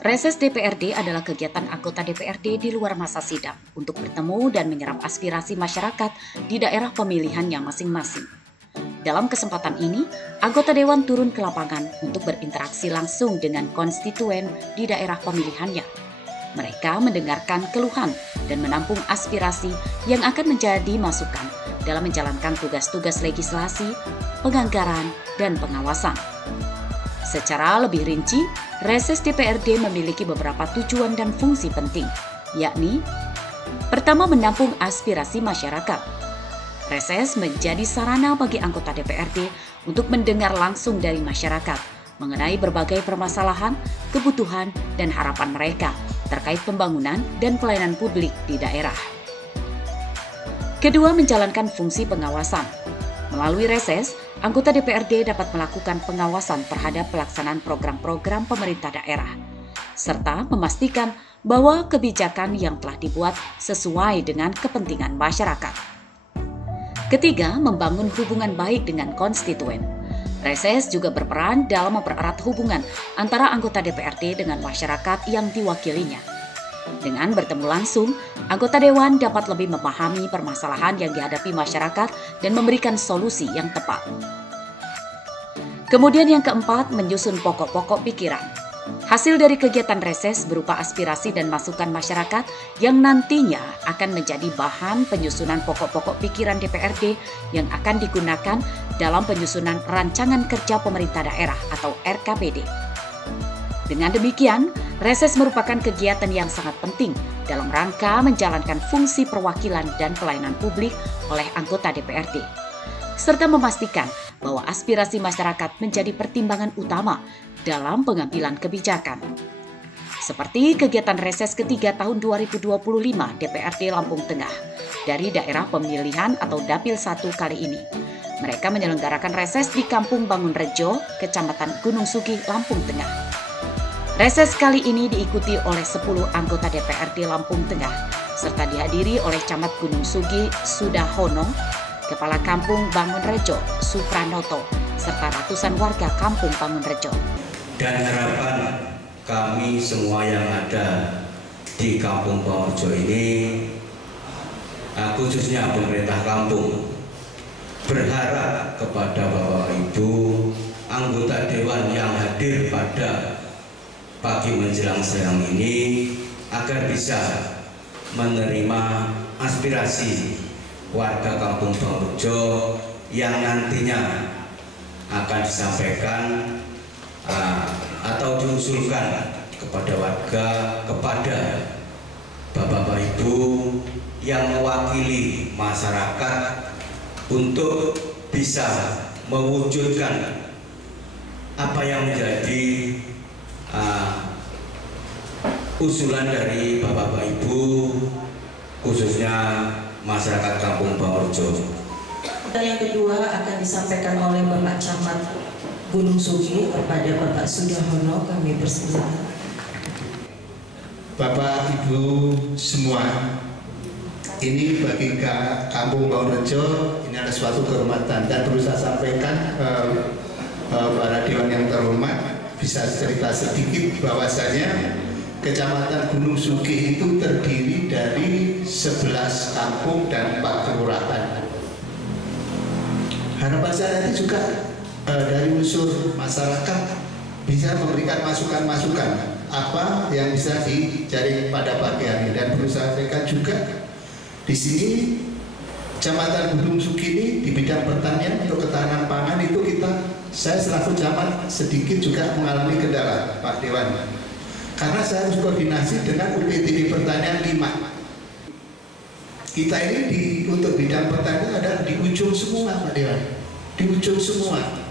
Reses DPRD adalah kegiatan anggota DPRD di luar masa sidang untuk bertemu dan menyerap aspirasi masyarakat di daerah pemilihannya masing-masing. Dalam kesempatan ini, anggota Dewan turun ke lapangan untuk berinteraksi langsung dengan konstituen di daerah pemilihannya. Mereka mendengarkan keluhan dan menampung aspirasi yang akan menjadi masukan dalam menjalankan tugas-tugas legislasi, penganggaran, dan pengawasan. Secara lebih rinci, Reses DPRD memiliki beberapa tujuan dan fungsi penting, yakni pertama, menampung aspirasi masyarakat. Reses menjadi sarana bagi anggota DPRD untuk mendengar langsung dari masyarakat mengenai berbagai permasalahan, kebutuhan, dan harapan mereka terkait pembangunan dan pelayanan publik di daerah. Kedua, menjalankan fungsi pengawasan. Melalui reses, anggota DPRD dapat melakukan pengawasan terhadap pelaksanaan program-program pemerintah daerah, serta memastikan bahwa kebijakan yang telah dibuat sesuai dengan kepentingan masyarakat. Ketiga, membangun hubungan baik dengan konstituen. Reses juga berperan dalam mempererat hubungan antara anggota DPRD dengan masyarakat yang diwakilinya. Dengan bertemu langsung, anggota Dewan dapat lebih memahami permasalahan yang dihadapi masyarakat dan memberikan solusi yang tepat. Kemudian yang keempat, menyusun pokok-pokok pikiran. Hasil dari kegiatan reses berupa aspirasi dan masukan masyarakat yang nantinya akan menjadi bahan penyusunan pokok-pokok pikiran DPRD yang akan digunakan dalam penyusunan rancangan kerja pemerintah daerah atau RKPD. Dengan demikian, reses merupakan kegiatan yang sangat penting dalam rangka menjalankan fungsi perwakilan dan pelayanan publik oleh anggota DPRD, serta memastikan bahwa aspirasi masyarakat menjadi pertimbangan utama dalam pengambilan kebijakan. Seperti kegiatan reses ketiga tahun 2025 DPRD Lampung Tengah dari daerah pemilihan atau Dapil 1 kali ini. Mereka menyelenggarakan reses di Kampung Bangunrejo, Kecamatan Gunung Sugih, Lampung Tengah. Reses kali ini diikuti oleh 10 anggota DPRD Lampung Tengah, serta dihadiri oleh Camat Gunung Sugih Sudahono, Kepala Kampung Bangunrejo Supranoto, serta ratusan warga Kampung Bangunrejo. Dan harapan kami semua yang ada di Kampung Bangunrejo ini, khususnya pemerintah kampung, berharap kepada Bapak Ibu anggota Dewan yang hadir pada pagi menjelang siang ini agar bisa menerima aspirasi warga Kampung Bangunrejo yang nantinya akan disampaikan atau diusulkan kepada warga, kepada Bapak Ibu yang mewakili masyarakat untuk bisa mewujudkan apa yang menjadi usulan dari Bapak Ibu, khususnya masyarakat Kampung Bangunrejo. Yang kedua akan disampaikan oleh Bapak Camat Gunung Sugih kepada Bapak Sudahono. Kami persilakan. Bapak Ibu semua, ini bagi Kampung Bangunrejo ini ada suatu kehormatan, dan perlu saya sampaikan para dewan yang terhormat, bisa cerita sedikit bahwasanya Kecamatan Gunung Sugih itu terdiri dari 11 kampung dan 4 kelurahan. Harapan saya nanti juga dari unsur masyarakat bisa memberikan masukan-masukan apa yang bisa dicari pada pagi hari. Dan perlu saya sampaikan juga di sini Kecamatan Gunung Sugih ini di bidang pertanian untuk ketahanan pangan itu saya selaku camat sedikit juga mengalami kendala, Pak Dewan, karena saya harus koordinasi dengan UPTD Pertanian 5. Kita ini untuk bidang pertanian ada di ujung semua, Pak Dewan, di ujung semua.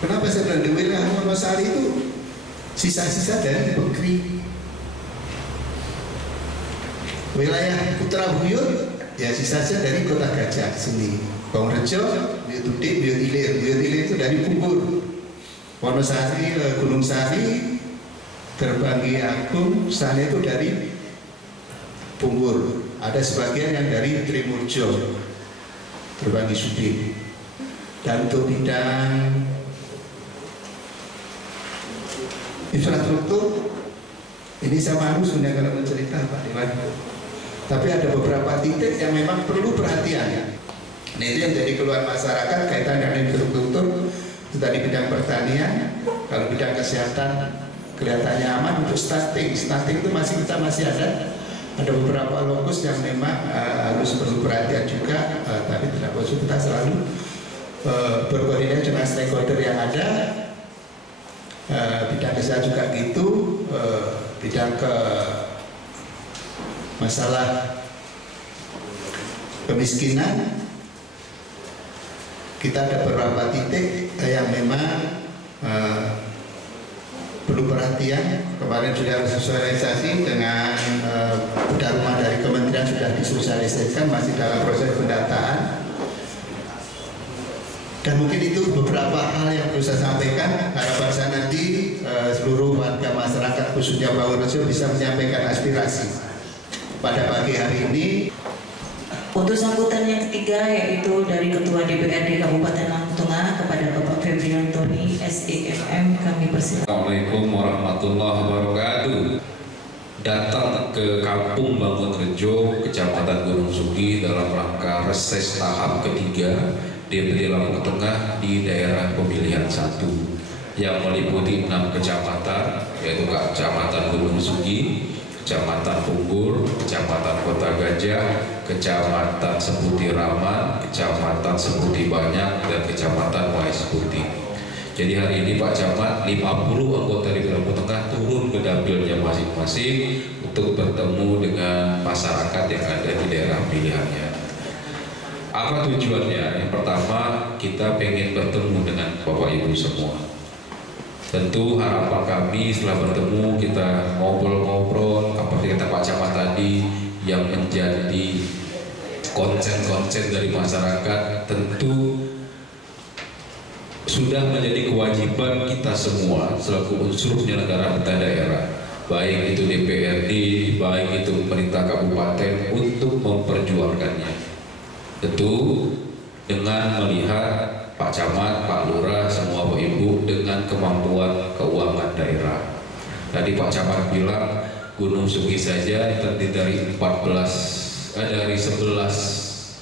Kenapa saya bilang di wilayah Wonosari itu sisa-sisa dari Bekri, wilayah Putra Buyut ya sisa-sisa dari Kota Gajah sini, Bangunrejo, Buyut Ilir itu dari Bubur, Wonosari, Gunung Sari, Terbanggi Agung, sana itu dari Bungur. Ada sebagian yang dari Trimurjo, Terbanggi Sudin. Dan untuk bidang infrastruktur ini saya malu sebenarnya kalau mencerita Pak Dewan, tapi ada beberapa titik yang memang perlu perhatian. Nah, itu yang jadi keluhan masyarakat kaitan dengan infrastruktur. Itu tadi bidang pertanian, kalau bidang kesehatan kelihatannya aman. Untuk stunting itu kita masih ada beberapa lokus yang memang harus perlu perhatian juga, tapi tidak perlu kita selalu berkoordinasi dengan stakeholder yang ada. Bidang kesehatan juga gitu, bidang ke masalah kemiskinan kita ada beberapa titik yang memang perlu perhatian. Kemarin sudah sosialisasi dengan bedah rumah dari kementerian sudah disosialisasikan, masih dalam proses pendataan. Dan mungkin itu beberapa hal yang perlu saya sampaikan. Harapan saya nanti seluruh warga masyarakat khususnya Purworejo bisa menyampaikan aspirasi pada pagi hari ini. Untuk sambutan yang ketiga yaitu dari Ketua DPRD Kabupaten Lampung Tengah kepada Bapak Febriantoni SEMM, kami persilakan. Assalamualaikum warahmatullahi wabarakatuh. Datang ke Kampung Bangunrejo, Kecamatan Gunung Sugi dalam rangka reses tahap ketiga DPRD Lampung Tengah di daerah pemilihan 1 yang meliputi 6 kecamatan, yaitu Kecamatan Gunung Sugi, Kecamatan Punggur, Kecamatan Kota Gajah, Kecamatan Seputi Raman, Kecamatan Seputi Banyak, dan Kecamatan Wais Putih. Jadi hari ini Pak Camat 50 anggota di Lampung Tengah turun ke dapilnya masing-masing untuk bertemu dengan masyarakat yang ada di daerah pilihannya. Apa tujuannya? Yang pertama, kita pengen bertemu dengan Bapak Ibu semua. Tentu harapan kami setelah bertemu kita ngobrol-ngobrol seperti kata Pak Camat tadi, yang menjadi konsen-konsen dari masyarakat tentu sudah menjadi kewajiban kita semua selaku unsur penyelenggara pemerintahan daerah, baik itu DPRD, baik itu pemerintah kabupaten, untuk memperjuangkannya. Tentu dengan melihat Pak Camat, Pak Lurah, semua Bapak Ibu dengan kemampuan keuangan daerah. Tadi Pak Camat bilang Gunung Sugi saja terdiri dari 11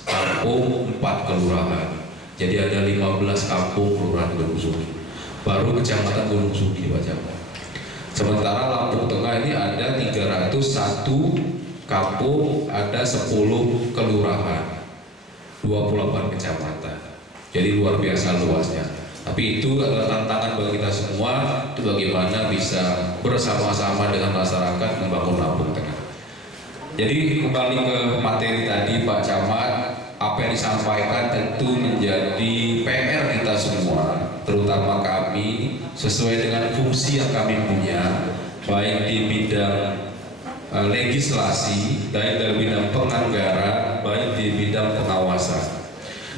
kampung, 4 kelurahan. Jadi ada 15 kampung kelurahan Gunung Sugi. Baru Kecamatan Gunung Sugi Pak Camat. Sementara Lampung Tengah ini ada 301 kampung, ada 10 kelurahan, 28 kecamatan. Jadi luar biasa luasnya. Tapi itu adalah tantangan bagi kita semua, itu bagaimana bisa bersama-sama dengan masyarakat membangun Lampung Tengah. Jadi kembali ke materi tadi Pak Camat, apa yang disampaikan tentu menjadi PR kita semua, terutama kami sesuai dengan fungsi yang kami punya, baik di bidang legislasi, baik dari bidang penganggaran, baik di bidang pengawasan.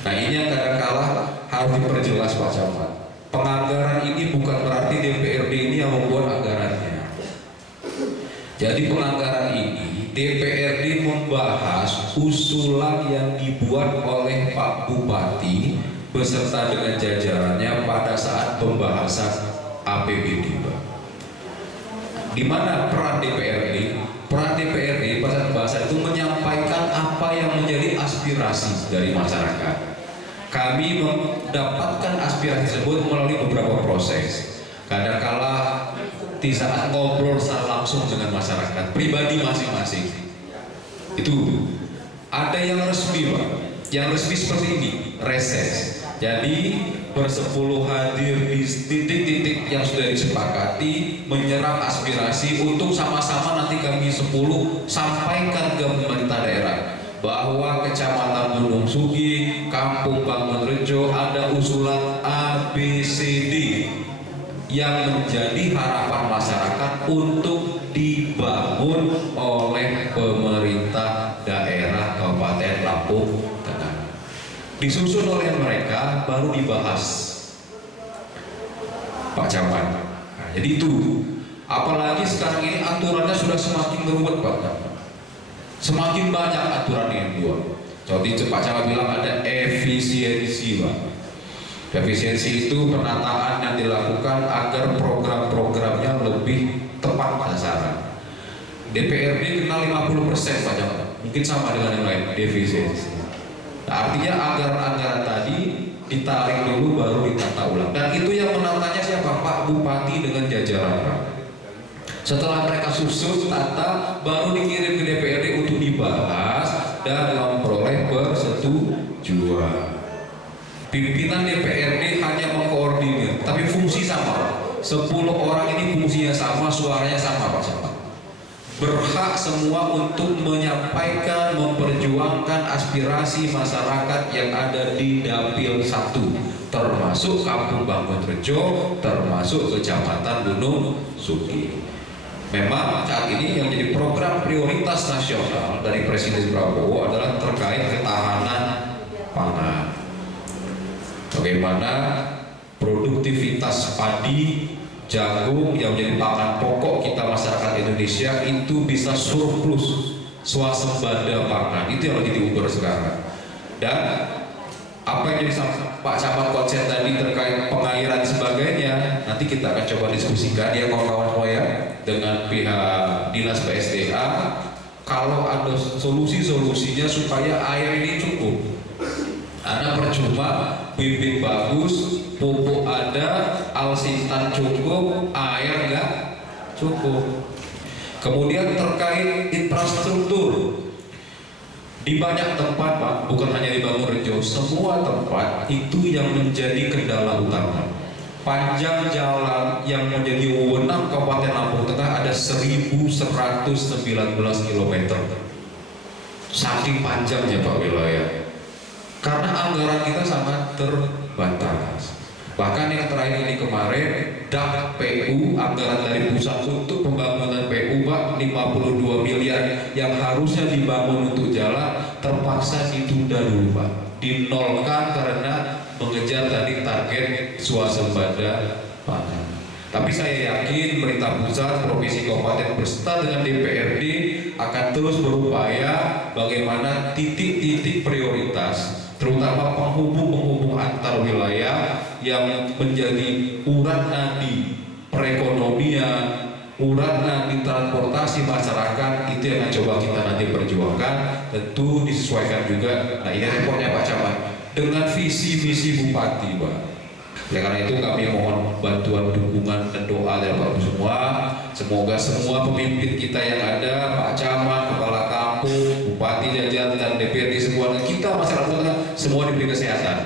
Nah, ini yang kadang-kala harus diperjelas Pak Camat. Penganggaran ini bukan berarti DPRD ini yang membuat anggarannya. Jadi penganggaran ini DPRD membahas usulan yang dibuat oleh Pak Bupati beserta dengan jajarannya pada saat pembahasan APBD, Pak. Di mana peran DPRD? Peran DPRD pada pembahasan itu menyampaikan apa yang menjadi aspirasi dari masyarakat. Kami mendapatkan aspirasi tersebut melalui beberapa proses. Kadang-kala di saat ngobrol secara langsung dengan masyarakat pribadi masing-masing. Itu ada yang resmi, Pak. Yang resmi seperti ini, reses. Jadi bersepuluh hadir di titik-titik yang sudah disepakati, menyerap aspirasi untuk sama-sama nanti kami 10 sampaikan ke pemerintah daerah bahwa Kecamatan Gunung Sugi, Kampung Bangunrejo ada usulan ABCD yang menjadi harapan masyarakat untuk dibangun oleh pemerintah daerah Kabupaten Lampung Tengah. Disusun oleh mereka, baru dibahas Pak Camat. Nah, jadi itu, apalagi sekarang ini aturannya sudah semakin berubat Pak Camat. Semakin banyak aturan yang dibuat. Jadi Pak Camat bilang ada efisiensi, Pak. Efisiensi itu penataan yang dilakukan agar program-programnya lebih tepat sasaran. DPRD kenal 50% Pak Camat, mungkin sama dengan yang lain, defisiensi. Nah, artinya anggaran-anggaran tadi ditarik dulu baru ditata ulang. Dan itu yang menatanya siapa? Pak Bupati dengan jajaran Pak. Setelah mereka susun tata, baru dikirim ke DPRD untuk dibahas dan memperoleh persetujuan. Pimpinan DPRD hanya mengkoordinir, tapi fungsi sama. 10 orang ini fungsinya sama, suaranya sama Pak Camat. Berhak semua untuk menyampaikan, memperjuangkan aspirasi masyarakat yang ada di Dapil 1, termasuk Kampung Bangunrejo, termasuk Kecamatan Gunung Sugi. Memang saat ini yang jadi program prioritas nasional dari Presiden Prabowo adalah terkait ketahanan pangan. Bagaimana produktivitas padi, jagung yang menjadi pangan pokok kita masyarakat Indonesia itu bisa surplus, swasembada pangan. Itu yang lagi diukur sekarang. Dan apa yang jadi Pak Camat konsen tadi terkait pengairan dan sebagainya, nanti kita akan coba diskusikan ya kawan-kawan semua ya dengan pihak Dinas PSDA, kalau ada solusi-solusinya supaya air ini cukup. Karena percuma bibit bagus, pupuk ada, alsintan cukup, air enggak cukup. Kemudian terkait infrastruktur, di banyak tempat Pak, bukan hanya di Bangunrejo, semua tempat itu yang menjadi kendala utama. Panjang jalan yang menjadi wewenang Kabupaten Lampung Tengah ada 1.119 km. Saking panjangnya Pak wilayah. Karena anggaran kita sangat terbatas. Bahkan yang terakhir ini kemarin, DAP PU, anggaran dari pusat untuk pembangunan PU Pak, 52 miliar yang harusnya dibangun untuk jalan, terpaksa ditunda dulu Pak. Dinolkan karena mengejar tadi target swasembada pangan. Tapi saya yakin pemerintah pusat, provinsi, kabupaten beserta dengan DPRD akan terus berupaya bagaimana titik-titik prioritas, terutama penghubung antar wilayah yang menjadi urat nadi perekonomian, urat nadi transportasi masyarakat, itu yang coba kita nanti perjuangkan. Tentu disesuaikan juga, nah ini reportnya Pak Camat, dengan visi misi Bupati Pak. Oleh karena itu kami mohon bantuan, dukungan, dan doa dari Bapak semua. Semoga semua pemimpin kita yang ada, Pak Camat, Kepala Kampung, Bupati jajaran dan DPRD semua, dan kita masyarakat semua diberi kesehatan,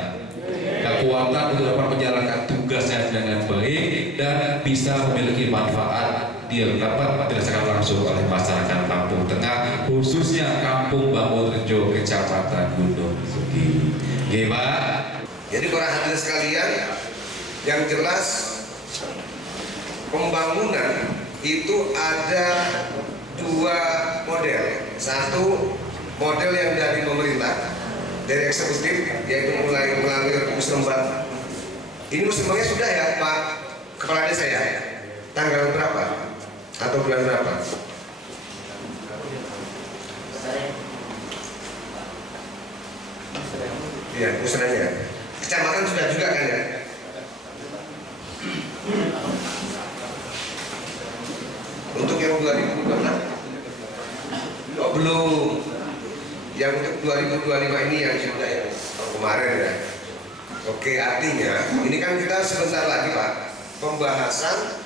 kekuatan untuk dapat menjalankan tugasnya dengan baik dan bisa memiliki manfaat yang dapat dirasakan langsung oleh masyarakat Lampung Tengah, khususnya Kampung Bangunrejo, Kecamatan Gunung Sugi. Gimana? Jadi para hadirin sekalian, yang jelas pembangunan itu ada 2 model. Satu model yang dari pemerintah, dari eksekutif, yaitu mulai melalui musrembang. Ini musrembangnya sudah ya Pak Kepala Desa ya? Tanggal berapa? Atau bulan berapa? Iya, musrembangnya. Kecamatan sudah juga kan ya? Untuk yang 2026? Oh belum. Yang untuk 2025 ini yang sudah ya, kemarin ya. Oke, artinya ini kan kita sebentar lagi Pak pembahasan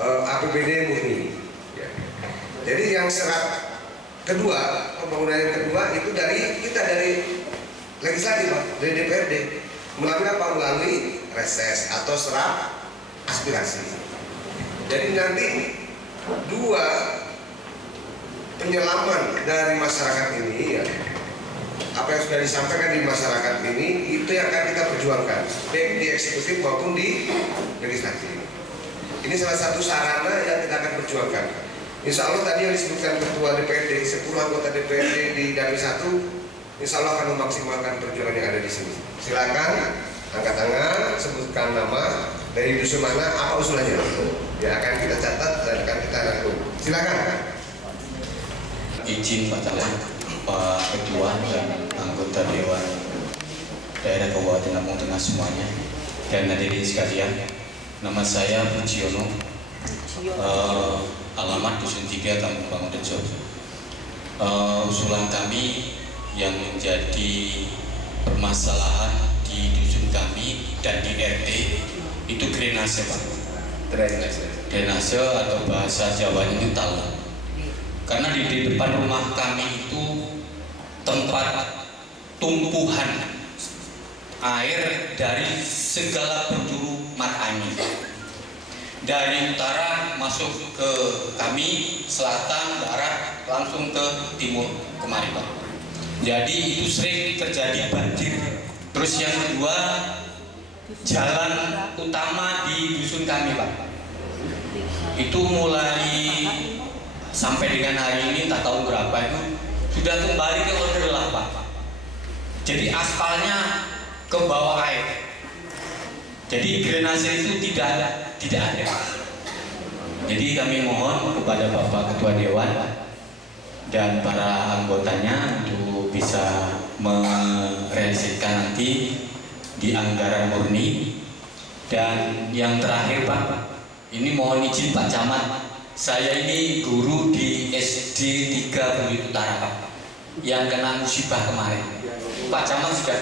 APBD murni. Ya. Jadi yang serap kedua, pembangunan yang kedua itu dari kita, dari legislatif Pak, dari DPRD. Melalui apa? Melalui reses atau serap aspirasi. Jadi nanti 2 penyelaman dari masyarakat ini ya, apa yang sudah disampaikan di masyarakat ini itu yang akan kita perjuangkan baik di eksekutif maupun di legislatif. Ini salah satu sarana yang kita akan perjuangkan. Insya Allah tadi yang disebutkan Ketua DPRD, 10 anggota DPRD di Dapil 1, Insya Allah akan memaksimalkan perjuangan yang ada di sini. Silakan angkat tangan, sebutkan nama, dari dusun mana, apa usulannya, ya akan kita catat dan akan kita rangkum. Silakan. Izin Pak Caleg, Pak Ketua dan anggota Dewan Daerah Kabupaten Lampung Tengah semuanya. dan hadirin sekalian, nama saya Pujiono, alamat Dusun 3 Kampung Bangunrejo. Usulan kami yang menjadi permasalahan di dusun kami dan di RT itu drainase, Pak. Drainase atau bahasa Jawanya itu talang. Karena di depan rumah kami itu tempat tumpuhan air dari segala penjuru mata angin. Dari utara masuk ke kami, selatan, barat, langsung ke timur kemari, Pak. Jadi itu sering terjadi banjir. Terus yang kedua, jalan utama di dusun kami, Pak, itu mulai sampai dengan hari ini tak tahu berapa itu sudah kembali ke order lah, Pak. Jadi aspalnya ke bawah air. Jadi drainase itu tidak ada. Jadi kami mohon kepada Bapak Ketua Dewan dan para anggotanya untuk bisa merealisasikan nanti di anggaran murni. Dan yang terakhir, Pak, ini mohon izin Pak Camat, saya ini guru di SD 3 Bukit Utara, Pak, yang kena musibah kemarin. Pak Camat sudah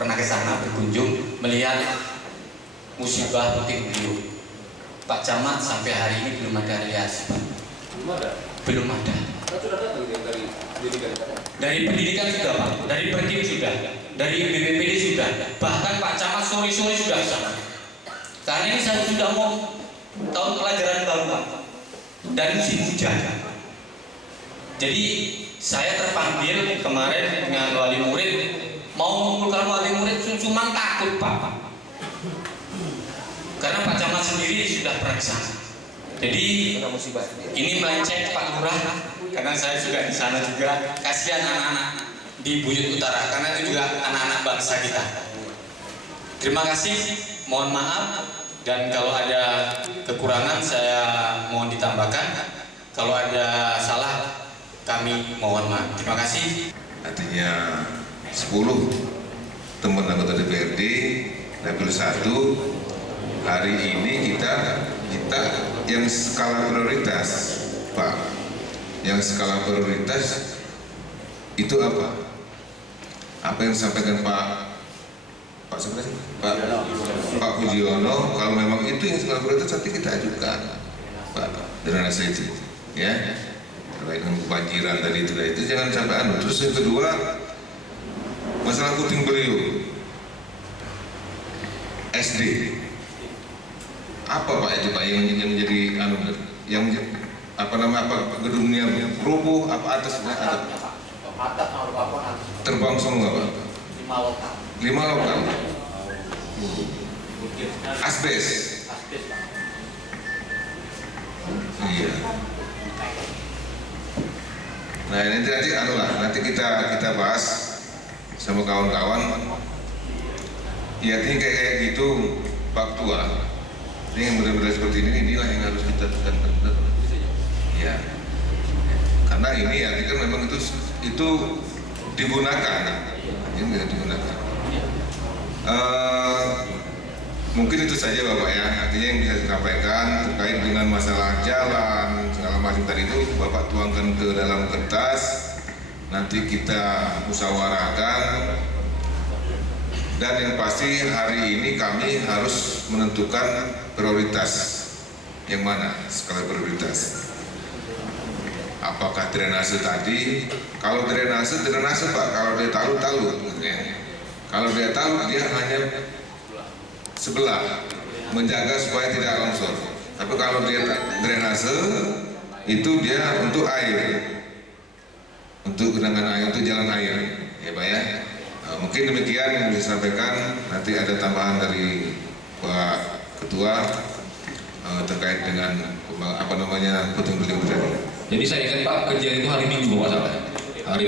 pernah ke sana berkunjung melihat musibah puting beliung. Pak Camat sampai hari ini belum ada reaksi, Pak. Belum ada. Dari pendidikan sudah, Pak. Dari Perkim sudah. Dari BPPD sudah. Bahkan Pak Camat sore-sore sudah sana. Karena ini saya sudah mau tahun pelajaran baru, Pak, dan musim hujan. Jadi saya terpanggil kemarin dengan wali murid, mau mengumpulkan wali murid, cuma takut, Pak. Karena Pak Camat sendiri sudah pernah kesana. Jadi ini melenceng Pak Lurah, karena saya juga di sana juga. Kasihan anak-anak di Buyut Utara, karena itu juga anak-anak bangsa kita. Terima kasih, mohon maaf, dan kalau ada kekurangan saya mohon ditambahkan. Kalau ada salah kami mohon maaf. Terima kasih. Artinya 10 teman anggota DPRD level 1. Hari ini kita yang skala prioritas, Pak, yang skala prioritas itu apa? Apa yang disampaikan Pak Pujiono, kalau memang itu yang skala prioritas nanti kita ajukan, Pak, drainase itu, ya. Terkait dengan kebanjiran tadi itu jangan sampai anu. Terus yang kedua, masalah puting beliung SD. Apa Pak itu, Pak, yang menjadi anu, yang gedungnya roboh, apa atasnya terbang semua, Pak? 5 lokal. Asbes. Iya. Nah ini nanti nanti kita bahas sama kawan-kawan. Ya ini kayak gitu, Pak Tua. Ini yang benar-benar seperti inilah yang harus kita tekankan benar. Ya, karena ini ya kan memang itu digunakan, ini digunakan. Mungkin itu saja Bapak ya. Artinya yang bisa disampaikan terkait dengan masalah jalan segala macam tadi itu Bapak tuangkan ke dalam kertas. Nanti kita musyawarahkan. Dan yang pasti hari ini kami harus menentukan prioritas yang mana, skala prioritas. Apakah drainase tadi? Kalau drainase Pak, kalau dia talut gitu ya. Kalau dia talut dia hanya sebelah, menjaga supaya tidak longsor. Tapi kalau dia drainase itu dia untuk air, untuk genangan air, untuk jalan air, ya Pak ya. Mungkin demikian yang bisa disampaikan. Nanti ada tambahan dari Pak Ketua terkait dengan puting beliung tadi. Jadi saya ingat Pak, kejadian itu hari Minggu masalah. Hari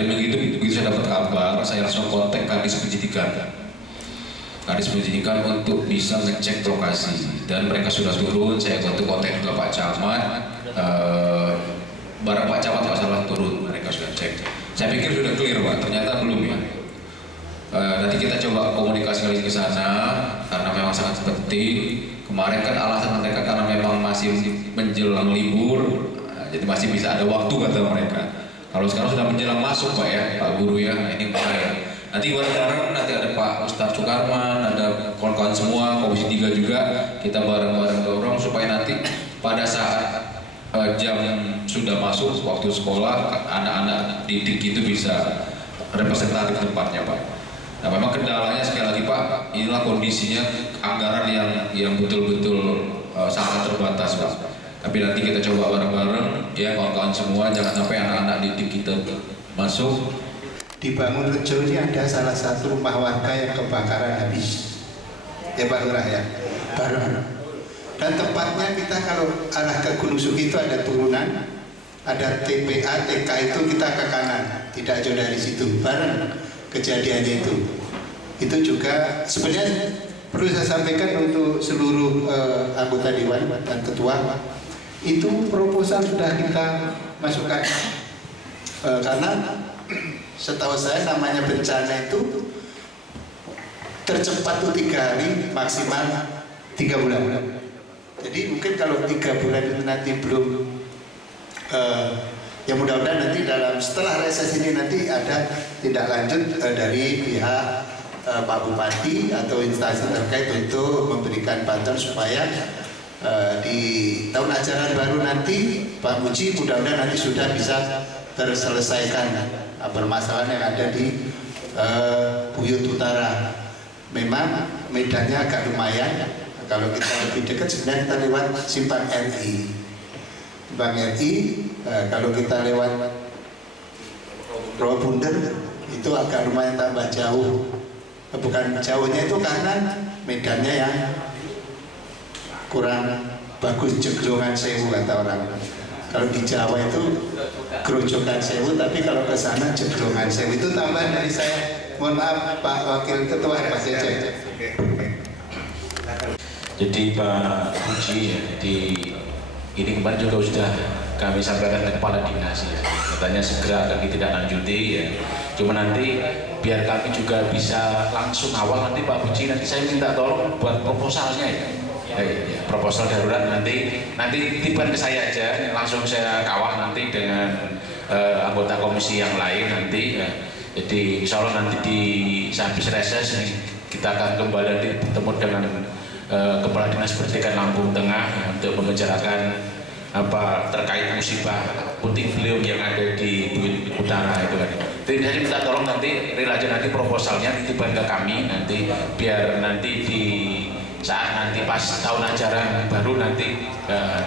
Minggu itu begitu saya dapat kabar, saya langsung kontak Kadis Pendidikan untuk bisa ngecek lokasi, dan mereka sudah turun. Saya kontak juga Pak Camat, barang Pak Camat masalah turun, mereka sudah cek. Saya pikir sudah clear Pak, ternyata belum ya. Nanti kita coba komunikasi lagi ke sana karena memang sangat penting. Kemarin kan alasan mereka karena memang masih menjelang libur, jadi masih bisa ada waktu kata mereka. Kalau sekarang sudah menjelang masuk Pak ya, Pak Guru ya, ini bahaya. Nanti bareng-bareng nanti ada Pak Ustadz Sukarman, ada kawan-kawan semua, Komisi 3 juga, kita bareng-bareng dorong supaya nanti pada saat jam sudah masuk waktu sekolah, anak-anak didik itu bisa representatif tempatnya Pak. Nah memang kendalanya sekali lagi Pak, inilah kondisinya anggaran yang betul-betul sangat terbatas Pak. Tapi nanti kita coba bareng-bareng ya kawan-kawan semua, jangan sampai anak-anak didik kita masuk. Di Bangun Rejo ini ada salah satu rumah warga yang kebakaran habis, ya Pak Lurah ya, bareng. Dan tempatnya kita kalau arah ke Gunung Sugi itu ada turunan, ada TPA, TK itu kita ke kanan, tidak jauh dari situ, bareng kejadiannya itu. Itu juga sebenarnya perlu saya sampaikan untuk seluruh anggota Dewan dan Ketua, itu proposal sudah kita masukkan karena setahu saya namanya bencana itu tercepat tuh 3 hari, maksimal 3 bulan. Jadi mungkin kalau 3 bulan itu nanti belum ya mudah-mudahan nanti setelah reses ini nanti ada tindak lanjut dari pihak Pak Bupati atau instansi terkait untuk memberikan bantuan supaya di tahun ajaran baru nanti Pak Muji mudah-mudahan nanti sudah bisa terselesaikan permasalahan yang ada di Buyut Utara. Memang medannya agak lumayan, kalau kita lebih dekat sebenarnya kita lewat Simpang RI. Simpang RI, kalau kita lewat Robunder itu agak lumayan tambah jauh. Bukan jauhnya itu karena medannya yang kurang bagus, jeglongan sewu kata orang. Kalau di Jawa itu gerojokan sewu, tapi kalau ke sana jeglongan sewu. Itu tambahan dari saya. Mohon maaf Pak Wakil Ketua Pak Cecep. Jadi Pak Puji ya, jadi ini kemarin juga sudah kami sampaikan ke Kepala Dinas ya. Katanya segera akan ditindaklanjuti ya. Cuma nanti biar kami juga bisa langsung awal nanti Pak Puji, nanti saya minta tolong buat proposalnya ya. Ya, proposal darurat nanti titipkan ke saya aja, langsung saya kawal nanti dengan anggota komisi yang lain nanti ya. Jadi insya Allah nanti di habis reses kita akan kembali nanti bertemu dengan Kepala Dinas Pendidikan Lampung Tengah ya, untuk membicarakan apa terkait musibah puting beliung yang ada di Buyut Utara itu kan. Jadi saya minta tolong nanti real aja nanti proposalnya titipkan ke kami nanti biar nanti di saat nanti pas tahun ajaran baru nanti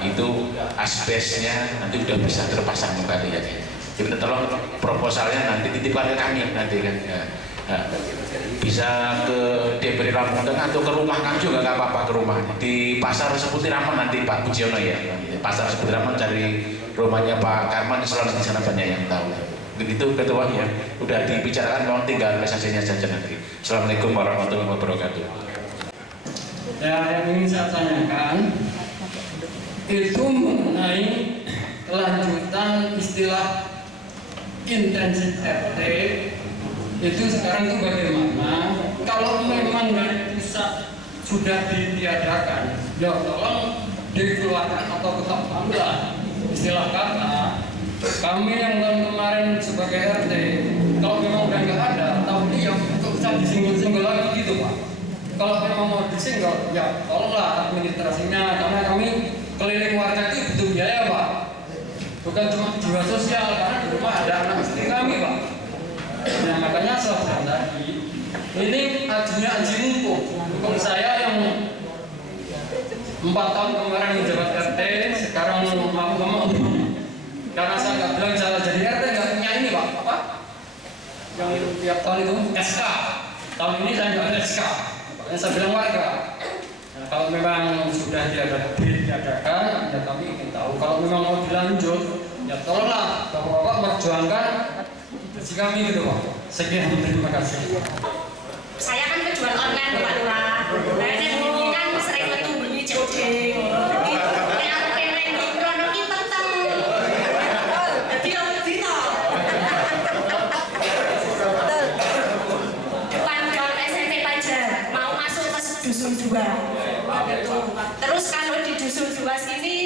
itu asbesnya nanti udah bisa terpasang kembali ya. Jadi tolong proposalnya nanti titipkan ke kami nanti kan ya. Bisa ke DPR Lampung Tengah atau ke rumah kami juga nggak apa-apa, ke rumah di Pasar Seputiraman nanti Pak Pujiono ya. Pasar Seputiraman cari rumahnya Pak Karman, selalu di sana banyak yang tahu. Begitu Ketua ya, udah dibicarakan, mohon tinggal realisasinya saja nanti. Assalamualaikum warahmatullahi wabarakatuh. Ya, yang ingin saya tanyakan itu mengenai kelanjutan istilah intensif RT itu sekarang itu bagaimana? Kalau memang dari pusat sudah ditiadakan, ya tolong dikeluarkan atau ketambahlah istilah kata. Kami yang tahun kemarin sebagai RT, kalau memang udah nggak ada, tapi yang untuk bisa disinggol-singgol lagi gitu Pak. Kalau memang mau disinggol, ya tolonglah administrasinya, karena kami keliling warga itu butuh biaya Pak. Bukan cuma jiwa sosial, karena di rumah ada anak istri kami Pak. Nah makanya saya bilang tadi, ini ajunya Aji Mumpung saya yang 4 tahun kemarin menjabat RT, sekarang mau ngomong karena saya nggak bilang saya jadi RT nggak punya ini Pak, apa? Yang tiap tahun itu SK, tahun ini saya nggak ada SK, makanya saya bilang warga. Nah, kalau memang sudah diadakan, ya kami ingin tahu. Kalau memang mau dilanjut, ya tolonglah Bapak-bapak perjuangkan si kami gitu Pak. Sekian, terima kasih. Saya kan penjual online Pak Lurah. Nah ini kan sering metu beli COD. Ini aku pengen di Brono ini peteng. Jadi aku dino. Depan dusun 2. Gitu. Terus kalau di dusun 2 sini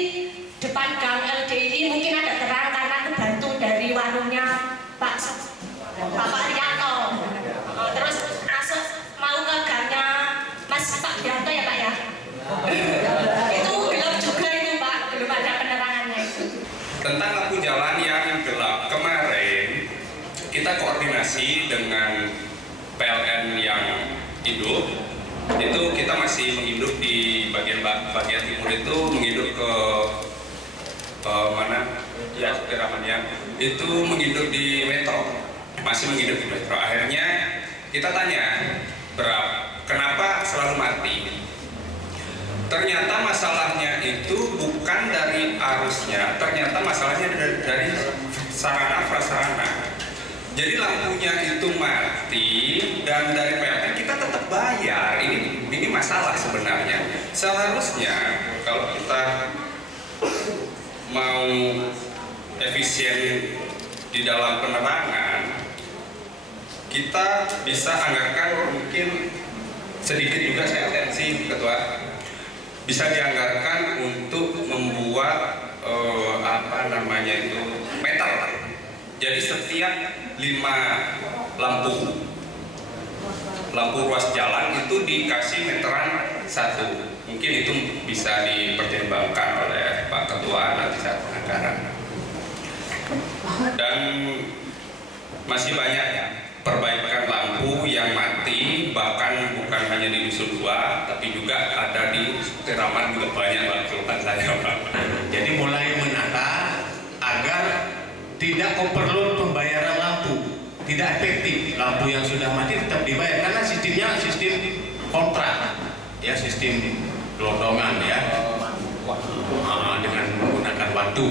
depan gang LDI mungkin ada terang karena kebantu dari warungnya Bapak Rianto. Terus masuk mau ke gangnya Mas Pak Rianto ya Pak ya. Itu gelap juga itu Pak, belum ada penerangannya itu. Tentang lampu jalan yang gelap kemarin kita koordinasi dengan PLN yang induk, itu kita masih menginduk di bagian timur itu menginduk ke mana ya Ramannya itu menginduk di Metro, masih menginduk di Metro. Akhirnya kita tanya kenapa selalu mati. Ternyata masalahnya itu bukan dari arusnya, ternyata masalahnya dari sarana prasarana. Jadi lampunya itu mati dan dari PLN kita tetap bayar. Ini masalah sebenarnya. Seharusnya kalau kita mau efisien di dalam penerangan, kita bisa anggarkan mungkin sedikit juga, saya atensi Ketua, bisa dianggarkan untuk membuat meter. Jadi setiap 5 lampu ruas jalan itu dikasih meteran 1. Mungkin itu bisa dipertimbangkan oleh Pak Ketua nanti saat penganggaran. Dan masih banyak ya perbaikan lampu yang mati, bahkan bukan hanya di dusun 2, tapi juga ada di Teraman juga banyak keluhan saya Pak. Jadi mulai menata agar tidak overload pembayaran lampu, tidak efektif. Lampu yang sudah mati tetap dibayar karena sistemnya sistem kontrak, ya sistem gelondongan ya, dengan menggunakan waktu.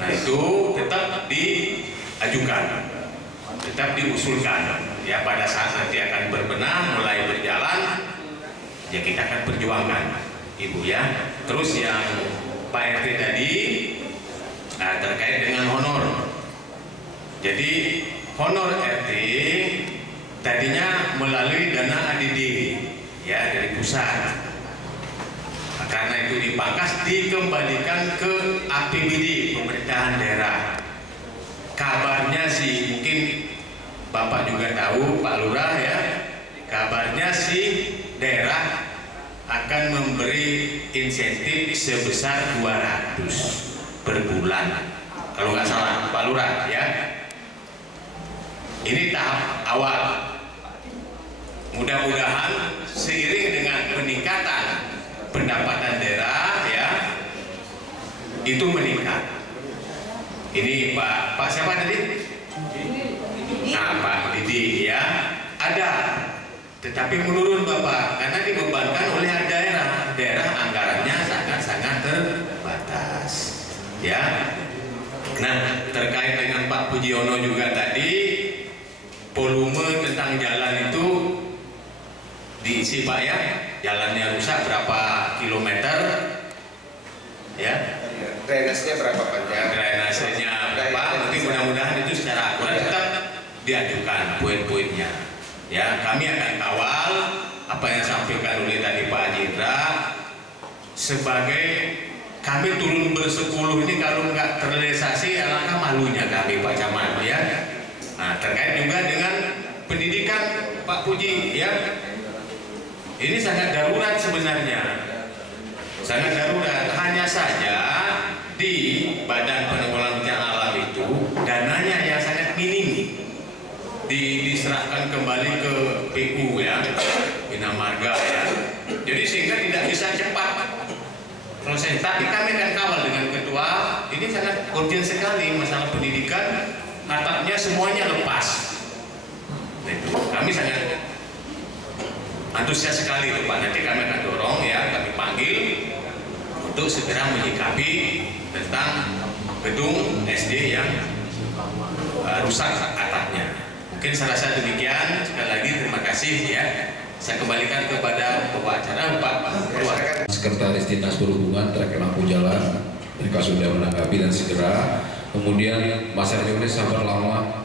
Nah itu tetap diajukan, tetap diusulkan. Ya pada saat nanti akan berbenah, mulai berjalan, ya kita akan perjuangkan, Ibu ya. Terus yang Pak RT tadi terkait dengan honor. Jadi honor RT tadinya melalui dana ADD ya dari pusat. Karena itu dipangkas dikembalikan ke APBD pemerintahan daerah. Kabarnya sih mungkin Bapak juga tahu Pak Lurah ya. Kabarnya sih daerah akan memberi insentif sebesar 200 per bulan. Kalau nggak salah Pak Lurah ya. Ini tahap awal. Mudah-mudahan seiring dengan peningkatan pendapatan daerah ya itu meningkat. Ini Pak siapa tadi? Nah Pak Didi ya ada, tetapi menurun Bapak karena dibebankan oleh daerah anggarannya sangat-sangat terbatas ya. Nah terkait dengan Pak Pujiono juga tadi, volume tentang jalan itu diisi Pak ya, jalannya rusak berapa kilometer ya, drainasenya berapa panjang, drainasenya berapa, nanti mudah-mudahan itu secara akurat tetap diajukan poin-poinnya ya. Kami akan kawal apa yang disampaikan oleh tadi Pak Jindra, sebagai kami turun bersepuluh ini kalau nggak terrealisasi alangkah malunya kami Pak Camat ya. Nah terkait juga dengan pendidikan Pak Puji ya, ini sangat darurat sebenarnya, sangat darurat. Hanya saja di Badan Penanggulangan Bencana Alam itu dananya yang sangat minim, diserahkan kembali ke PU ya, Bina Marga ya. Jadi sehingga tidak bisa cepat proses. Tapi kami akan kawal dengan Ketua. Ini sangat urgent sekali masalah pendidikan. Atapnya semuanya lepas. Nah, itu kami sangat antusias sekali itu Pak. Nanti kami akan dorong ya, kami panggil untuk segera menyikapi tentang gedung SD yang rusak atapnya. Mungkin saya rasa demikian. Sekali lagi terima kasih ya. Saya kembalikan kepada pembicara Pak Ketua. Sekretaris Dinas Perhubungan terkait lampu jalan, mereka sudah menanggapi dan segera. Kemudian masyarakat ini sabar lama.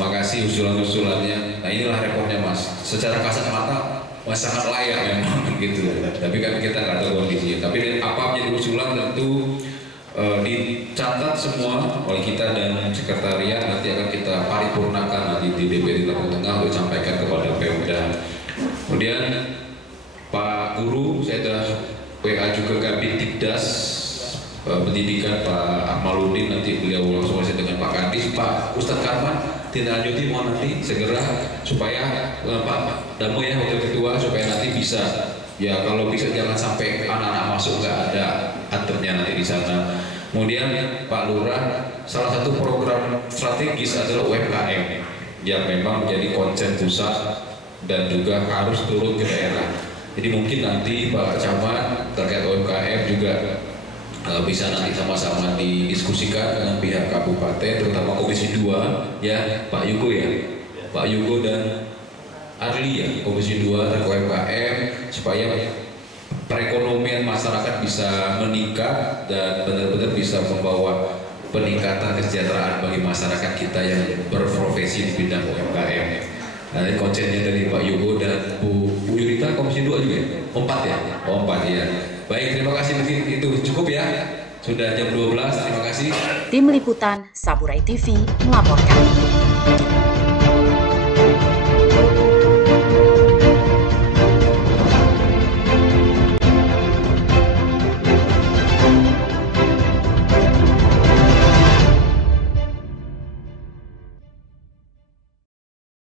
Makasih usulan-usulannya. Nah inilah rekornya Mas. Secara kasat mata sangat layak memang gitu. Tapi kan kita nggak tahu kondisinya. Tapi apa menjadi usulan tentu dicatat semua oleh kita dan sekretariat, nanti akan kita paripurnakan nanti di DPRD Lampung Tengah untuk disampaikan kepada Pemda. Kemudian Pak Guru, saya sudah WA juga Kabid Dikdas Pendidikan Pak Akmaludin, nanti beliau langsung dengan Pak Kadis, Pak Ustadz Karman tindak lanjuti mohon nanti segera supaya Pak Damo ya Wakil Ketua supaya nanti bisa ya kalau bisa jangan sampai anak-anak masuk nggak ada anternya nanti di sana. Kemudian Pak Lurah, salah satu program strategis adalah UMKM yang memang menjadi konsen pusat dan juga harus turun ke daerah. Jadi mungkin nanti Pak Camat terkait UMKM juga bisa nanti sama-sama didiskusikan dengan pihak kabupaten, terutama Komisi 2 ya Pak Yugo ya, Pak Yugo dan Arli ya, Komisi 2 dan UMKM supaya perekonomian masyarakat bisa meningkat dan benar-benar bisa membawa peningkatan kesejahteraan bagi masyarakat kita yang berprofesi di bidang UMKM. Nah, konsennya dari Pak Yugo dan Bu Yurita Komisi 2 juga ya? 4 ya? Oh 4 ya. Baik, terima kasih, mungkin itu cukup ya. Sudah jam 12, terima kasih. Tim Liputan Saburai TV melaporkan.